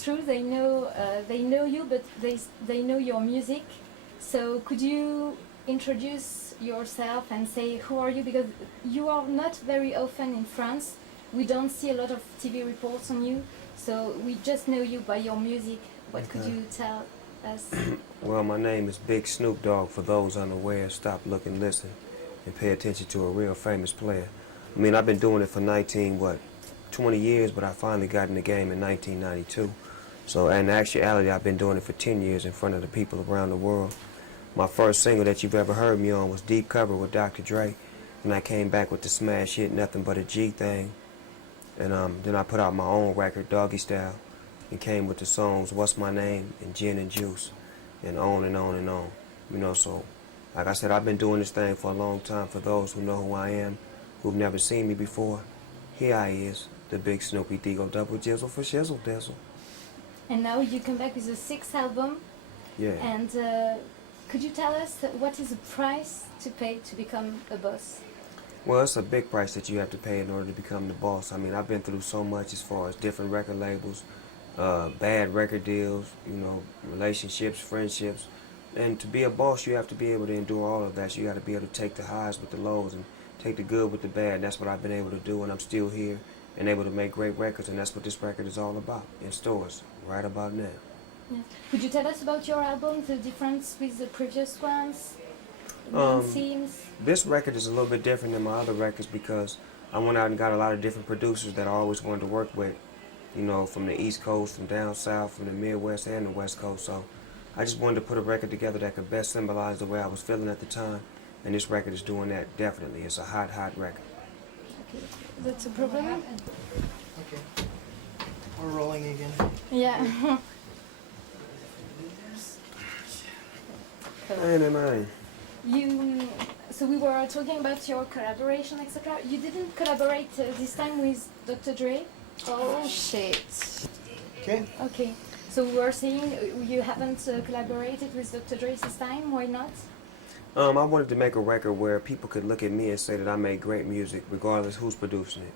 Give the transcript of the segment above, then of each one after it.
it's true. They know you, but they know your music. So could you introduce yourself and say who are you? Because you are not very often in France. We don't see a lot of TV reports on you. So we just know you by your music. What could you tell us? Well, my name is Big Snoop Dogg. For those unaware, stop, look, and listen, and pay attention to a real famous player. I mean, I've been doing it for 20 years, but I finally got in the game in 1992. So, in actuality, I've been doing it for 10 years in front of the people around the world. My first single that you've ever heard me on was Deep Cover with Dr.Dre, and I came back with the smash hit Nothing But a G Thing. And then I put out my own record, Doggy Style, and came with the songs What's My Name and Gin and Juice, and on and on and on. You know, so like I said, I've been doing this thing for a long time. For those who know who I am, who've never seen me before, here I is, the big Snoopy Deagle Double Jizzle for Shizzle Dizzle. And now you come back with a sixth album. Yeah. And could you tell us what is the price to pay to become a boss? Well, it's a big price that you have to pay in order to become the boss. I mean, I've been through so much as far as different record labels, bad record deals, you know, relationships, friendships. And to be a boss, you have to be able to endure all of that. You got to be able to take the highs with the lows and take the good with the bad. That's what I've been able to do, and I'm still here and able to make great records, and that's what this record is all about in stores right about now. Yeah. Could you tell us about your album, the difference with the previous ones, the main themes? This record is a little bit different than my other records because I went out and got a lot of different producers that I always wanted to work with, you know, from the East Coast, from down south, from the Midwest and the West Coast. So I just wanted to put a record together that could best symbolize the way I was feeling at the time, and this record is doing that definitely. It's a hot, hot record. Okay, that's a problem. Okay, we're rolling again. Yeah. So we were talking about your collaboration, etc. You didn't collaborate this time with Dr. Dre? Oh shit. Okay. Okay. So we were saying you haven't collaborated with Dr. Dre this time. Why not? I wanted to make a record where people could look at me and say that I made great music, regardless who's producing it.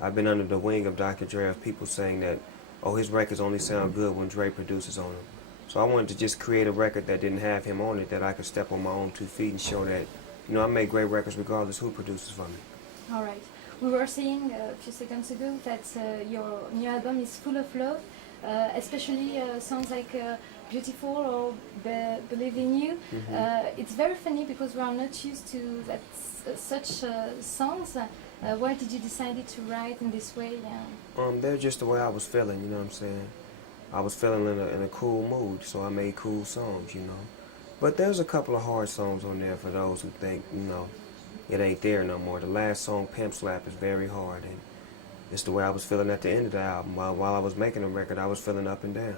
I've been under the wing of Dr. Dre of people saying that, oh, his records only sound good when Dre produces on them. So I wanted to just create a record that didn't have him on it, that I could step on my own 2 feet and show that, you know, I make great records regardless who produces for me. All right. We were saying a few seconds ago that your new album is full of love, especially songs like Beautiful or Believe in You. It's very funny because we are not used to that such songs. Why did you decide to write in this way? They're just the way I was feeling, you know what I'm saying? I was feeling in a cool mood, so I made cool songs, you know. But there's a couple of hard songs on there for those who think, you know, it ain't there no more. The last song, Pimp Slap, is very hard, and it's the way I was feeling at the end of the album. While I was making the record, I was feeling up and down.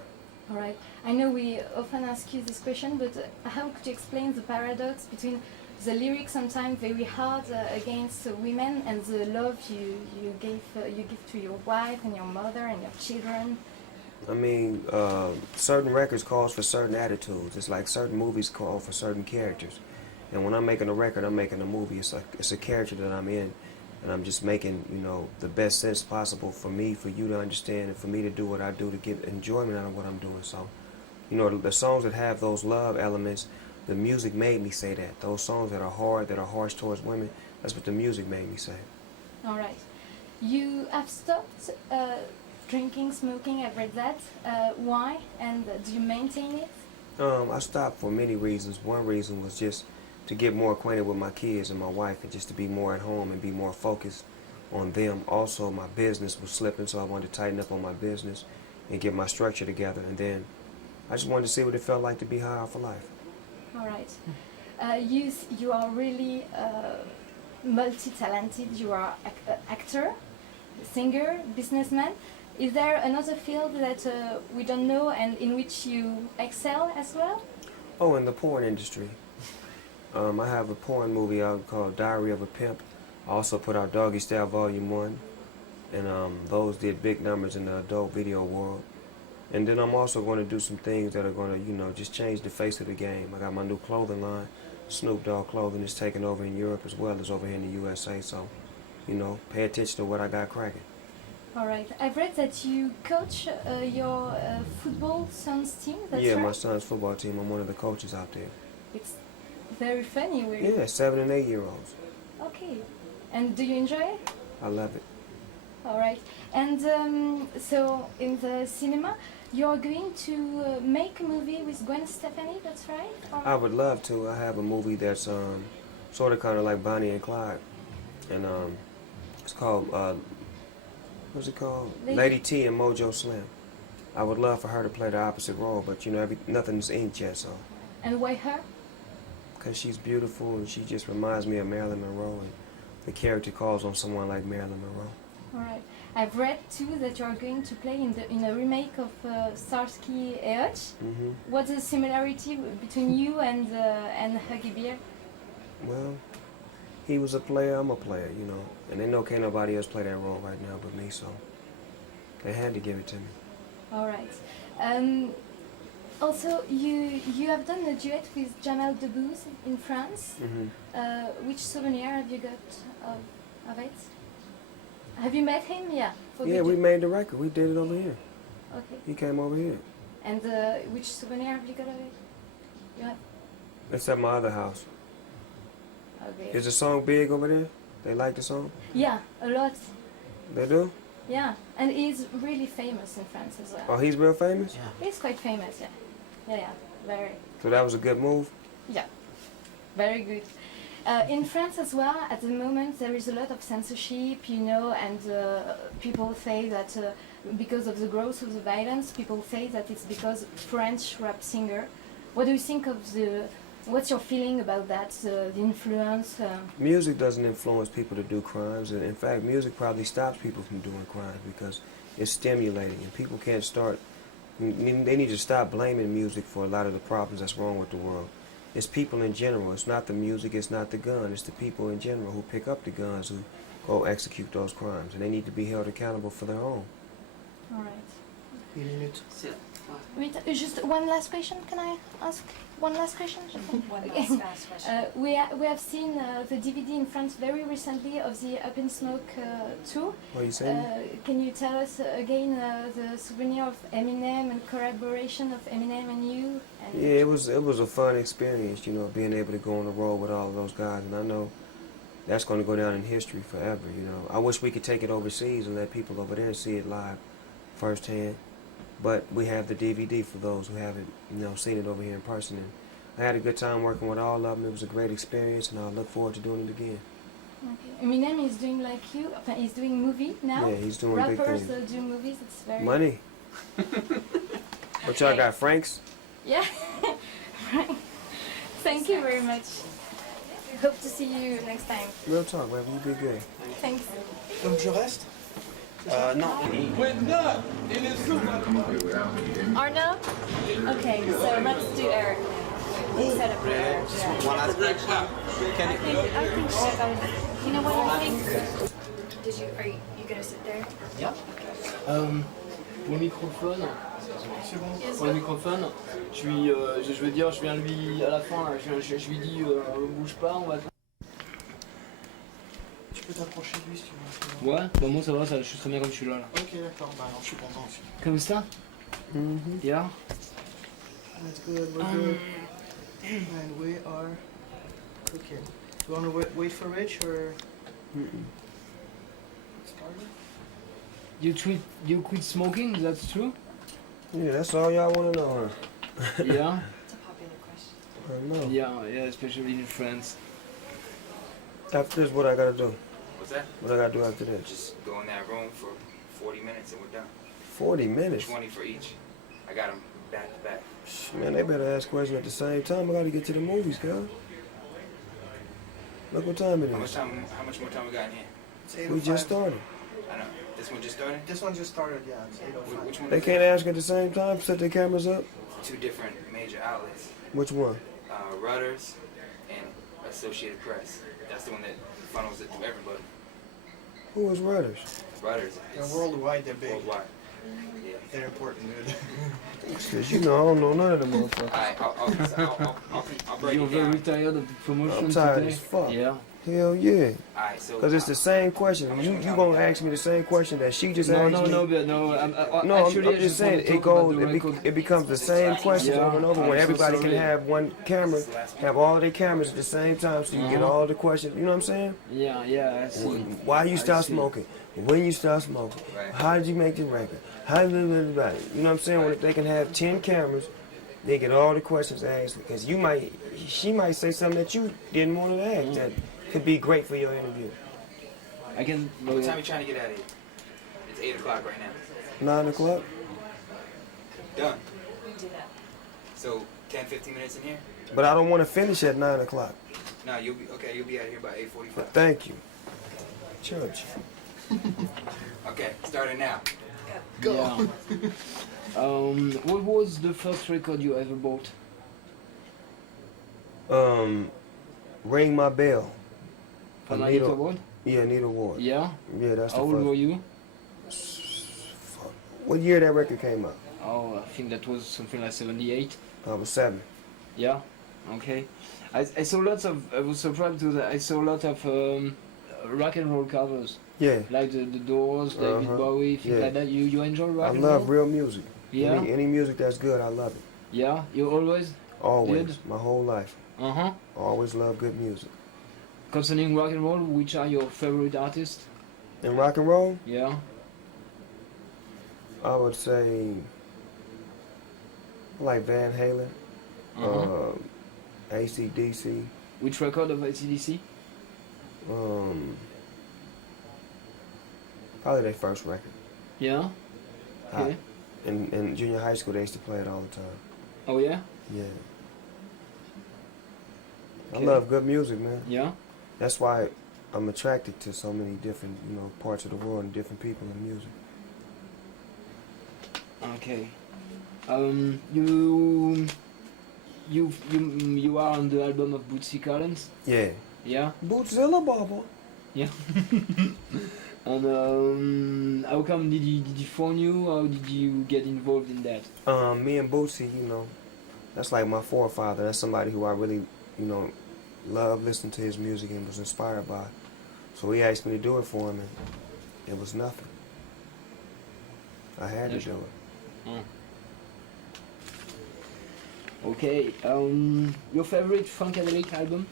All right. I know we often ask you this question, but how could you explain the paradox between the lyrics sometimes very hard against women and the love you give to your wife and your mother and your children? I mean, certain records calls for certain attitudes. It's like certain movies call for certain characters. And when I'm making a record, I'm making a movie. It's a character that I'm in, and I'm just making, you know, the best sense possible for me, for you to understand, and for me to do what I do to get enjoyment out of what I'm doing. So, you know, the songs that have those love elements, the music made me say that. Those songs that are hard, that are harsh towards women, that's what the music made me say. All right. You have stopped drinking, smoking, I've read that. Why? And do you maintain it? I stopped for many reasons. One reason was just to get more acquainted with my kids and my wife, and just to be more at home and be more focused on them. Also, my business was slipping, so I wanted to tighten up on my business and get my structure together. And then I just wanted to see what it felt like to be high off of life. All right. You are really multi-talented. You are actor, singer, businessman. Is there another field that we don't know and in which you excel as well? Oh, in the porn industry. I have a porn movie out called Diary of a Pimp. I also put out Doggy Style Volume 1, and those did big numbers in the adult video world. And then I'm also going to do some things that are going to, you know, just change the face of the game. I got my new clothing line. Snoop Dogg clothing is taking over in Europe as well as over here in the USA, so, you know, pay attention to what I got cracking. All right. I've read that you coach your football son's team, that's Yeah, right? my son's football team. I'm one of the coaches out there. It's very funny. Yeah, 7 and 8 year olds. Okay. And do you enjoy it? I love it. All right. And so in the cinema, you're going to make a movie with Gwen Stefani, that's right? Or I would love to. I have a movie that's sort of kind of like Bonnie and Clyde, and it's called what's it called? Lady T and Mojo Slim. I would love for her to play the opposite role, but you know, nothing's inked yet, so. And why her? Because she's beautiful and she just reminds me of Marilyn Monroe, and the character calls on someone like Marilyn Monroe. All right. I've read too that you're going to play in a remake of Starsky and Hutch. Mm-hmm. What's the similarity between you and Huggy Bear? Well, he was a player, I'm a player, you know, and they know can't nobody else play that role right now but me, so they had to give it to me. All right. Also, you have done a duet with Jamel Debbouze in France. Mm-hmm. Which souvenir have you got of it? Have you met him? Yeah. Yeah, we made the record. We did it over here. Okay. He came over here. And which souvenir have you got of it? You have? It's at my other house. Okay. Is the song big over there? They like the song? Yeah, a lot. They do? Yeah, and he's really famous in France as well. Oh, he's real famous? Yeah. He's quite famous, yeah. Yeah, very. So that was a good move? Yeah, very good. In France as well, at the moment there is a lot of censorship, you know, and people say that because of the growth of the violence, people say that it's because French rap singer. What do you think of what's your feeling about that, the influence? Music doesn't influence people to do crimes, and in fact, music probably stops people from doing crimes because it's stimulating, and people can't start. They need to stop blaming music for a lot of the problems that's wrong with the world. It's people in general. It's not the music, it's not the gun. It's the people in general who pick up the guns who go execute those crimes. And they need to be held accountable for their own. All right. Une minute. Wait, just one last question. Can I ask one last question? One last fast question. We have seen the DVD in France very recently of the Up in Smoke tour. What are you saying? Can you tell us again the souvenir of Eminem and collaboration of Eminem and you? And Yeah, it was a fun experience, you know, being able to go on the road with all of those guys. And I know that's going to go down in history forever, you know. I wish we could take it overseas and let people over there see it live firsthand. But we have the DVD for those who haven't, you know, seen it over here in person. And I had a good time working with all of them. It was a great experience, and I look forward to doing it again. Okay. Eminem is doing like you. He's doing movie now. Yeah, he's doing big Rappers things. do movies. It's very Money. What y'all got, Franks? Yeah. Right. Thank you very much. Hope to see you next time. Real talk, baby. You be good. Thanks. Donc je reste? No. Arno? Okay, so let's do Eric now. Set up Eric. One last question. I think so. You know what I think? Are you gonna sit there? Yeah. Pour le microphone, pour le microphone, je veux dire, je viens lui à la fin, je lui dis bouge pas, on va. Tu peux t'approcher de lui si tu veux. Ouais, bah moi ça va, je suis très bien comme je suis là. Ok, d'accord, bah alors je suis content aussi. Comme ça? Yeah. That's good, we're good. And we are cooking. Do you want to wait for Rich or? Started? You quit smoking, that's true? Yeah, that's all y'all want to know, huh? Yeah. It's a popular question. I know. Yeah, especially in France. After this, what I gotta do? What's that? What I gotta do after this? Just go in that room for 40 minutes and we're done. 40 minutes? 20 for each. I got them back to back. Man, they better ask questions at the same time. I gotta get to the movies, girl. Look what time it How is. much more time we got in here? It's 8:05. We just started. I know. This one just started? This one just started, yeah, it's 8:05. Which one They is can't ask at the same time, set their cameras up? it? Two different major outlets. Which one? Reuters and Associated Press. That's the one that funnels it through everybody. Who is Reuters? Reuters. They're is worldwide, they're big. worldwide. Yeah. They're important, dude. Cause you know I don't know none of them motherfuckers. Alright, I'll break You're it very down. tired of the promotion I'm tired today? as fuck. Yeah. Hell yeah. Alright, so. Because it's the same question. You gonna ask me the same question that she just asked me. No, Actually, I'm just saying it becomes the same questions over and over when everybody can have one camera, have all their cameras at the same time, so you get all the questions. You know what I'm saying? Yeah, I see. Why you stop see. smoking? When you stop smoking? How did you make the record? How did you know what I'm saying? When they can have 10 cameras, they get all the questions asked because she might say something that you didn't want to ask that could be great for your interview. I can. What time are you trying to get out of here? It's 8 o'clock right now. 9 o'clock? Done. So 10, 15 minutes in here? But I don't want to finish at 9 o'clock. No, you'll be okay. You'll be out of here by 8:45. Thank you. Church. Okay, starting now. Yeah. What was the first record you ever bought? Ring My Bell. From Anita Ward? Yeah, Anita Ward. Yeah. Yeah, that's the How first. old were you? What year that record came out? Oh, I think that was something like 78. I was 7. Yeah. Okay. I saw lots of. I was surprised because I saw a lot of rock and roll covers. Yeah. Like the Doors, David Bowie, things like that. You enjoy rock and roll? I love real music. Yeah. Any music that's good, I love it. Yeah. You always? Always. Did? My whole life. Always love good music. Concerning rock and roll, which are your favorite artists? In rock and roll, Yeah. I would say I like Van Halen, AC/DC. Which record of AC/DC? Probably their first record. Yeah. Okay. In junior high school, they used to play it all the time. Oh yeah. Yeah. Okay. I love good music, man. Yeah. That's why I'm attracted to so many different, parts of the world and different people and music. Okay. You are on the album of Bootsy Collins. Yeah. Yeah. Bootzilla Baba. Yeah. And how come did he phone you? How did you get involved in that? Me and Bootsy, that's like my forefather. That's somebody who I really, love listening to his music and was inspired by. So he asked me to do it for him, and it was nothing. I had to do it. Okay. Your favorite Funkadelic album?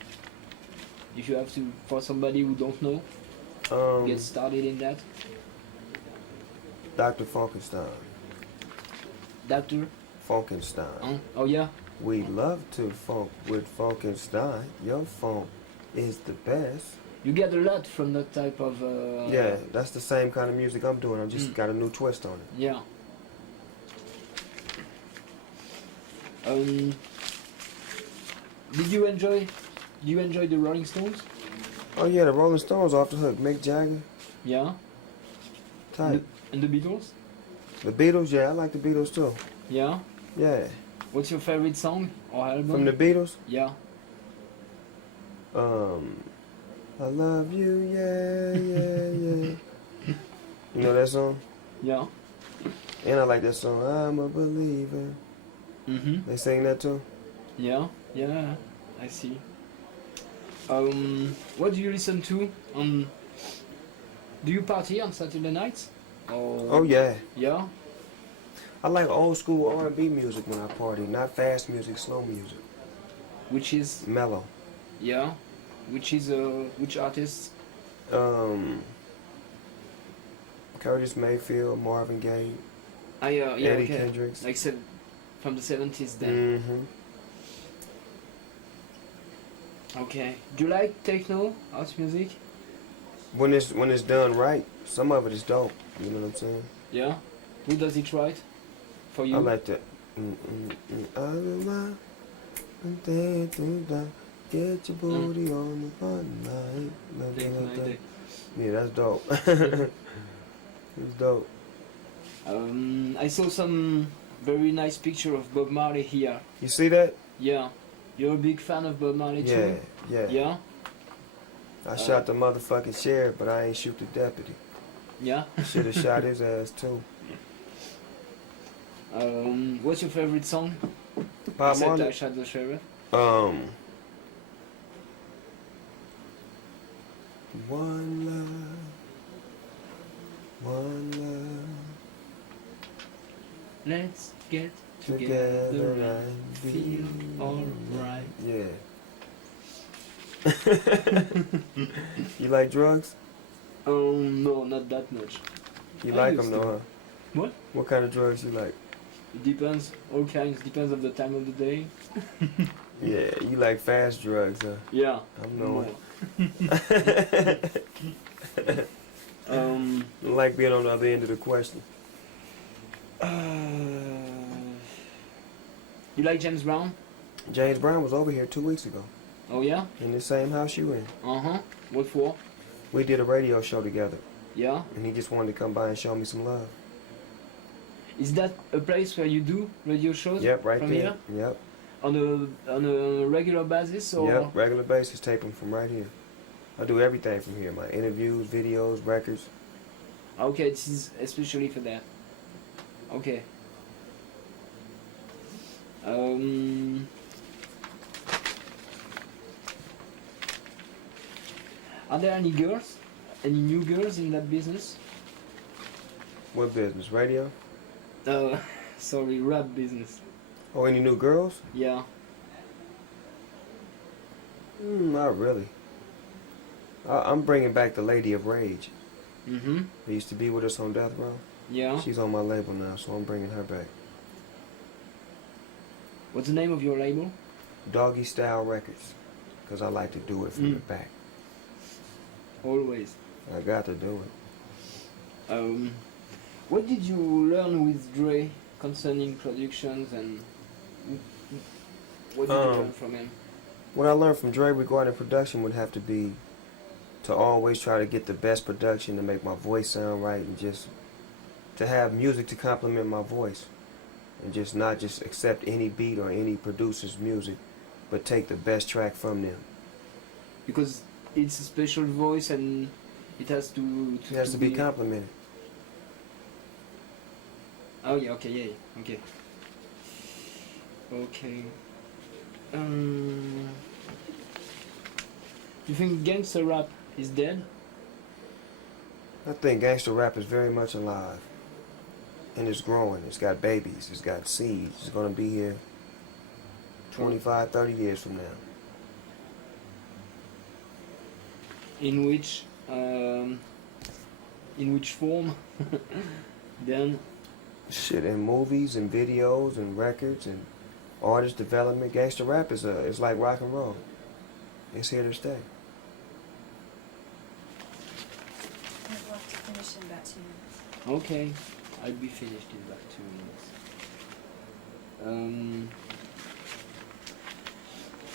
If you have to, for somebody who don't know, get started in that. Dr. Funkenstein. Dr. Funkenstein. Oh yeah. We love to funk with Funkenstein. Your funk is the best. You get a lot from that type of. Yeah, that's the same kind of music I'm doing. I just got a new twist on it. Yeah. Do you enjoy the Rolling Stones? Oh yeah, the Rolling Stones off the hook. Mick Jagger. Yeah. Tight. And the Beatles? The Beatles, yeah, I like the Beatles too. Yeah. Yeah. What's your favorite song or album? From the Beatles? Yeah. I love you, yeah, yeah, yeah. You know that song? Yeah. And I like that song, I'm a believer. They sing that too? Yeah, yeah, I see. What do you listen to? Do you party on Saturday nights? Oh yeah. Yeah? I like old school R&B music when I party, not fast music, slow music. Which is? Mellow. Yeah? Which artists? Curtis Mayfield, Marvin Gaye, Yeah, Eddie okay. Kendricks. Like from the 70s then. Okay. Do you like techno, house music? When it's done right, some of it is dope. You know what I'm saying? Yeah. Who does it right for you? I like that. Get your booty on the fun night. Yeah, that's dope. It's dope. I saw some very nice picture of Bob Marley here. You see that? Yeah. You're a big fan of Bob Marley too? Yeah. Yeah? I shot the motherfucking sheriff, but I ain't shoot the deputy. Yeah? Should have shot his ass too. What's your favorite song? Bob Except Marley? I Shot the Sheriff? one love, one love. Let's get Together together and and feel alright. Yeah. You like drugs? No, not that much. You I like used them to. though, huh? What? What kind of drugs you like? It depends, all kinds, depends of the time of the day. Yeah, you like fast drugs, huh? Yeah. I'm knowing. No. Like being on the other end of the question. You like James Brown? James Brown was over here 2 weeks ago Oh yeah? in the same house you in. Uh-huh. What for? We did a radio show together, Yeah? and he just wanted to come by and show me some love. Is that a place where you do radio shows? Yep, right from there. here? Yep. On a regular basis or? Yep, regular basis, taping from right here. I do everything from here, my interviews, videos, records. Okay, this is especially for that. Okay. Are there any girls? Any new girls in that business? What business? Radio? Sorry, rap business. Oh, any new girls? Yeah. Not really. I'm bringing back the Lady of Rage. Mm-hmm. Who used to be with us on Death Row. Yeah. She's on my label now, so I'm bringing her back. What's the name of your label? Doggy Style Records. Because I like to do it from the back. Always. I got to do it. What did you learn with Dre concerning productions and what did you learn from him? What I learned from Dre regarding production would have to be to always try to get the best production to make my voice sound right and just to have music to complement my voice and just not just accept any beat or any producer's music but take the best track from them. Because it's a special voice and it has to It has to be complimented. Oh yeah, okay, yeah, okay. Okay. You think gangster rap is dead? I think gangster rap is very much alive. And it's growing. It's got babies. It's got seeds. It's going to be here 25, 30 years from now. In which form? Then Shit, in movies and videos and records and artist development, gangster rap is like rock and roll. It's here to stay. I'd love to finish in about 2 minutes. okay, I'll be finished in about 2 minutes.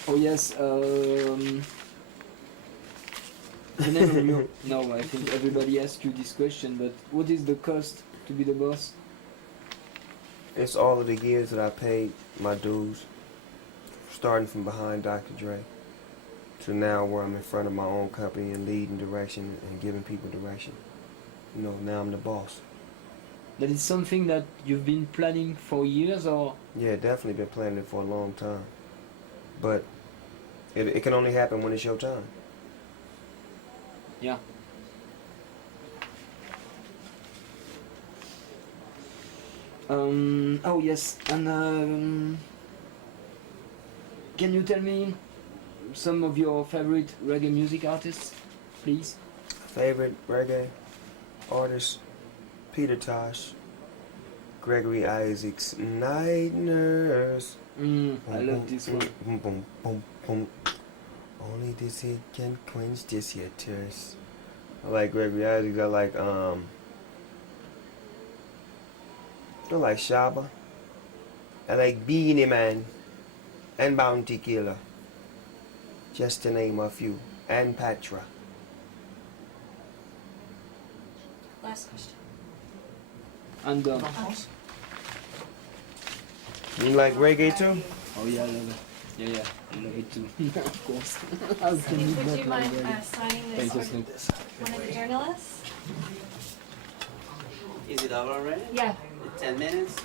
Oh yes, the name of your... No, I think everybody asks you this question, but what is the cost to be the boss? It's all of the years that I paid my dues, starting from behind Dr. Dre to now where I'm in front of my own company and leading direction and giving people direction. You know, now I'm the boss. That is something that you've been planning for years, or? Yeah, definitely been planning it for a long time. But it can only happen when it's your time. Yeah. Oh yes, and can you tell me some of your favorite reggae music artists, please? Favorite reggae artists: Peter Tosh, Gregory Isaacs, Night Nurse. I love this one. Boom, boom, boom, boom. Only this hit can quench this here thirst. I like Gregory Isaacs. I like Shaba. I like Beanie Man and Bounty Killer, just to name a few, and Patra. Last question. And You like reggae too? oh yeah, I love it. Yeah, I love it too. Of course. How can Snoop, you would not you like mind reggae? signing Thank you, this Snoop. for one of the journalists? Is it over already? Yeah, 10 minutes?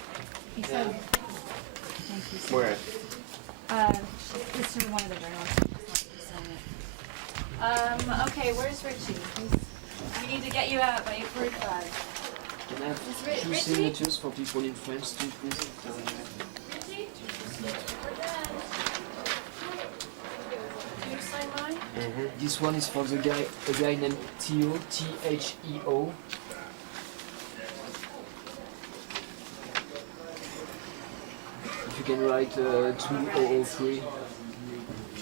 he said. Thank you. Where? It's from one of the journalists. Sign it. Okay, where's Richie? We need to get you out by 8:45. Can I have Is two Richie? signatures for people in France too, please? Richie? We're done. Can you sign mine? This one is for a guy named Theo, Theo. If you can write 2003.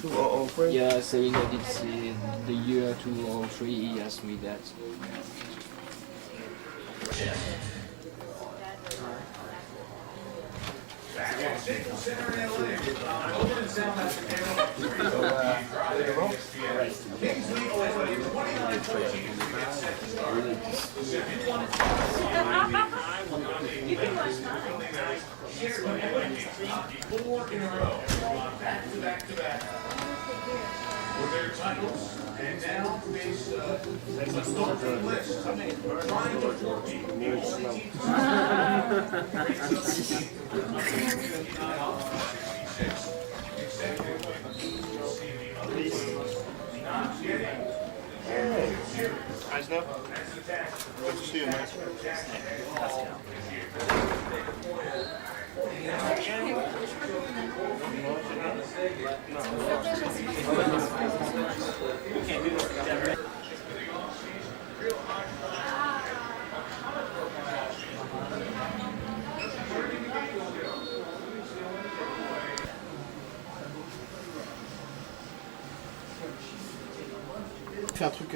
2003. Yeah, saying that it's the year 2003, he asked me that. You can watch mine. Hi, Snoop. Good to see you, man. Fais un truc